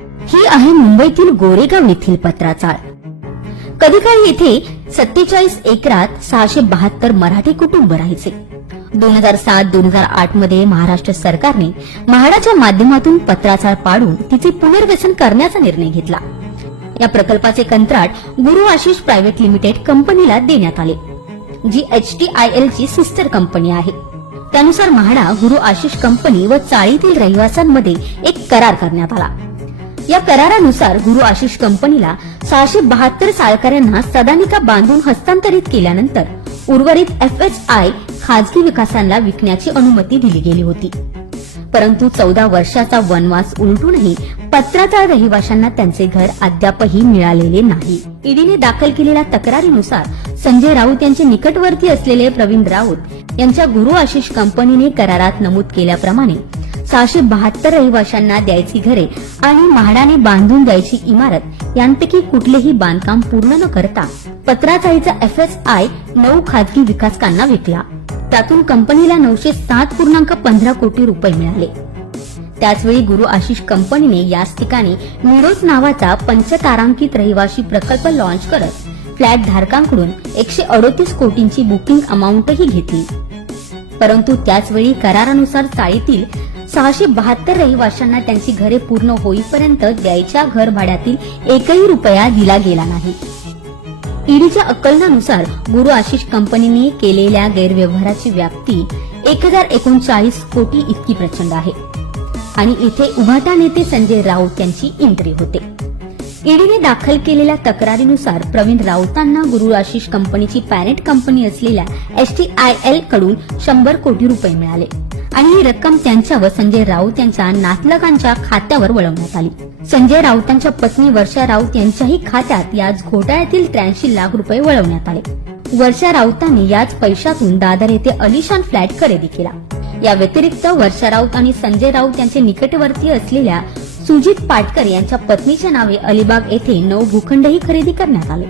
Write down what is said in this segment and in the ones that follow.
ही आहे मुंबईतील गोरेगाव येथील पत्राचाळ. कधी काळी येथे सत्तेचाळीस एकरात सहाशे बहात्तर मराठी कुटुंब राहायचे. दोन हजार सात दोन हजार आठमध्ये महाराष्ट्र सरकारने म्हाडाच्या माध्यमातून पत्राचाळ पाडून तिचे पुनर्वसन करण्याचा निर्णय घेतला. या प्रकल्पाचे कंत्राट गुरु आशिष प्रायव्हेट लिमिटेड कंपनीला देण्यात आले G H T I L ची सिस्टर कंपनी आहे. त्यानुसार म्हाडा गुरु आशिष कंपनी व चाळीतील रहिवाशांमध्ये एक करार करण्यात आला. या करारानुसार गुरु आशिष कंपनीला सहाशे बहात्तर साळकऱ्यांना सदानिका बांधून हस्तांतरित केल्यानंतर उर्वरित एफ एच आय खाजगी विकासांना विकण्याची अनुमती दिली गेली होती. परंतु चौदा वर्षाचा वनवास उलटूनही पत्राचाळ रहिवाशांना त्यांचे घर अद्यापही मिळालेले नाही. ईडीने दाखल केलेल्या तक्रारीनुसार संजय राऊत यांचे निकटवर्ती असलेले प्रवीण राऊत यांच्या गुरु आशिष कंपनीने करारात नमूद केल्याप्रमाणे सहाशे बहात्तर रहिवाशांना द्यायची घरे आणि म्हाडाने बांधून द्यायची इमारत यांपैकी कुठलेही बांधकाम पूर्ण न करता पत्राचाळीचा एफ एस आय नऊ खाजगी विकासकांना विकला त्यातून कंपनीला नऊशे सात पूर्णांक पंधरा कोटी रुपये मिळाले. त्याचवेळी गुरु आशिष कंपनीने याच ठिकाणी मिडोस नावाचा पंचतारांकित रहिवाशी प्रकल्प लॉन्च करत फ्लॅट धारकांकडून एकशे अडोतीस कोटींची बुकिंग अमाऊंटही घेतली. परंतु त्याचवेळी करारानुसार चाळीतील सहाशे बहात्तर रहिवाशांना त्यांची घरे पूर्ण होईपर्यंत द्यायच्या घर भाड्यातील एकही रुपया दिला गेला नाही. ईडीच्या अकलनानुसार गुरु आशिष कंपनीने केलेल्या गैरव्यवहाराची व्याप्ती एक हजार एकोणचाळीस कोटी इतकी प्रचंड आहे. आणि इथे उभाटा नेते संजय राऊत यांची एंट्री होते. ईडीने दाखल केलेल्या तक्रारीनुसार प्रवीण राऊतांना गुरु आशिष कंपनीची पॅरेंट कंपनी असलेल्या एस टी आय एलकडून शंभर कोटी रुपये मिळाले. आणि ही रक्कम त्यांच्या व संजय राऊत यांच्या नातलगांच्या खात्यावर वळवण्यात आली. संजय राऊतांच्या पत्नी वर्षा राऊत यांच्याही खात्यात याच घोटाळ्यातील त्र्याऐंशी लाख रुपये वळवण्यात आले. वर्षा राऊतांनी याच पैशातून दादर येथे अलिशान फ्लॅट खरेदी केला. या व्यतिरिक्त वर्षा राऊत आणि संजय राऊत यांचे निकटवर्ती असलेल्या सुजित पाटकर यांच्या पत्नीच्या नावे अलिबाग येथे नऊ भूखंडही खरेदी करण्यात आले.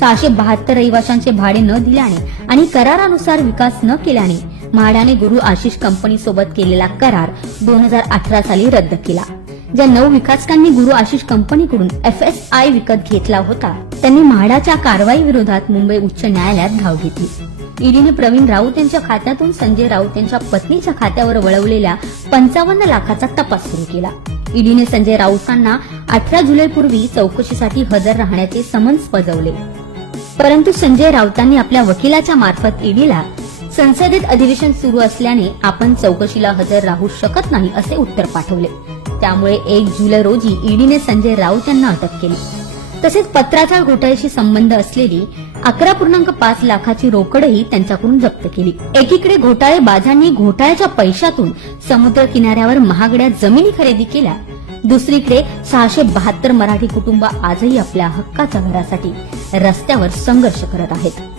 सहाशे बहात्तर रहिवाशांचे भाडे न दिल्याने आणि करारानुसार विकास न केल्याने म्हाडाने गुरु आशिष कंपनी सोबत केलेला करार दोन हजार अठरा साली रद्द केला. ज्या नऊ विकासकांनी गुरु आशिष कंपनीकडून एफ एस आय विकत घेतला होता त्यांनी म्हाडाच्या कारवाई विरोधात मुंबई उच्च न्यायालयात धाव घेतली. ईडीने प्रवीण राऊत यांच्या खात्यातून संजय राऊत यांच्या पत्नीच्या खात्यावर वळवलेल्या पंचावन्न लाखाचा तपास सुरू केला. ईडीने संजय राऊतांना अठरा जुलैपूर्वी चौकशीसाठी हजर राहण्याचे समन्स बजावले. परंतु संजय राऊतांनी आपल्या वकिलाच्या मार्फत ईडीला संसदेत अधिवेशन सुरू असल्याने आपण चौकशीला हजर राहू शकत नाही असे उत्तर पाठवले. त्यामुळे एक जुलै रोजी ईडीने संजय राऊत यांना अटक केली. तसेच पत्राचाळ घोटाळ्याशी संबंध असलेली अकरा पूर्णांक पाच लाखाची रोकडही त्यांच्याकडून जप्त केली. एकीकडे घोटाळेबाजांनी घोटाळ्याच्या पैशातून समुद्र किनाऱ्यावर महागड्या जमिनी खरेदी केल्या. दुसरीकडे सहाशे बहात्तर मराठी कुटुंब आजही आपल्या हक्काच्या घरासाठी रस्त्यावर संघर्ष करत आहेत.